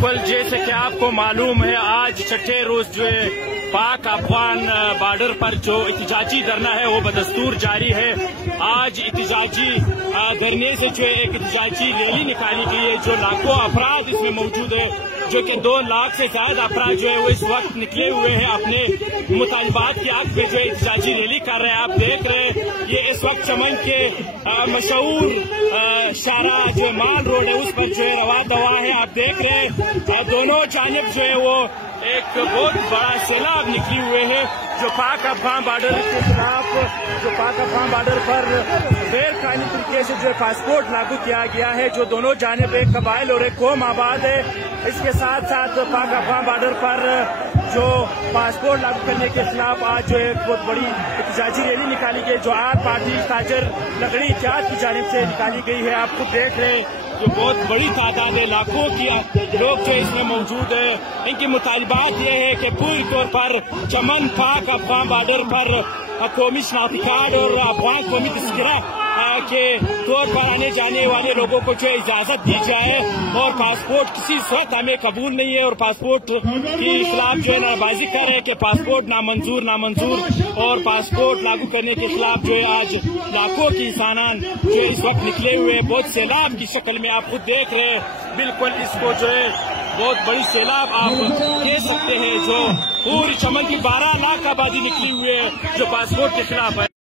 بالکل جیسے کہ آپ کو معلوم ہے آج چھٹے روز جو ہے پاک افغان بارڈر پر جو احتجاجی دھرنا ہے وہ بدستور جاری ہے۔ آج احتجاجی دھرنے سے جو ہے ایک احتجاجی ریلی نکالی گئی ہے جو لاکھوں افراد اس میں موجود ہے، جو کہ 2 لاکھ سے زیادہ افراد جو ہے وہ اس وقت نکلے ہوئے ہیں اپنے مطالبات کی حق پہ جو ہے احتجاجی ریلی کر رہے ہیں۔ آپ دیکھ رہے ہیں یہ اس وقت چمن کے مشہور شارع جو مال روڈ ہے اس پر جو ہے رواں دوا ہے۔ آپ دیکھ رہے ہیں دونوں جانب جو ہے وہ ایک بہت بڑا سیلاب نکلی ہوئے ہیں جو پاک افغان بارڈر کے خلاف، جو پاک افغان بارڈر پر غیر قانونی طریقے سے جو پاسپورٹ لاگو کیا گیا ہے، جو دونوں جانب ایک قبائل اور ایک قوم آباد ہے۔ اس کے ساتھ ساتھ پاک افغان بارڈر پر جو پاسپورٹ لاگو کرنے کے خلاف آج جو ایک بہت بڑی احتجاجی ریلی نکالی گئی جو آج پارٹی تاجر لکڑی اتحاد کی جانب سے نکالی گئی ہے۔ آپ خود دیکھ رہے ہیں جو بہت بڑی تعداد ہے، لاکھوں کی لوگ جو اس میں موجود ہے۔ ان کی مطالبات یہ ہے کہ پوری طور پر چمن پاک افغان بارڈر پر قومی شناختی کارڈ اور افغان قومی تذکرہ کے طور پر آنے جانے والے لوگوں کو جو اجازت دی جائے، اور پاسپورٹ کسی صورت ہمیں قبول نہیں ہے، اور پاسپورٹ کے خلاف جو ہے نعرہ کر رہے ہیں کہ پاسپورٹ نامنظور، اور پاسپورٹ لاگو کرنے کے خلاف جو ہے آج لاکھوں کی انسانان جو اس وقت نکلے ہوئے بہت سیلاب کی شکل میں آپ خود دیکھ رہے ہیں۔ بالکل اس کو جو ہے بہت بڑی سیلاب آپ کہہ سکتے ہیں جو پوری چمن کی 12 لاکھ آبادی نکلی ہوئی ہے جو پاسپورٹ کے خلاف ہے۔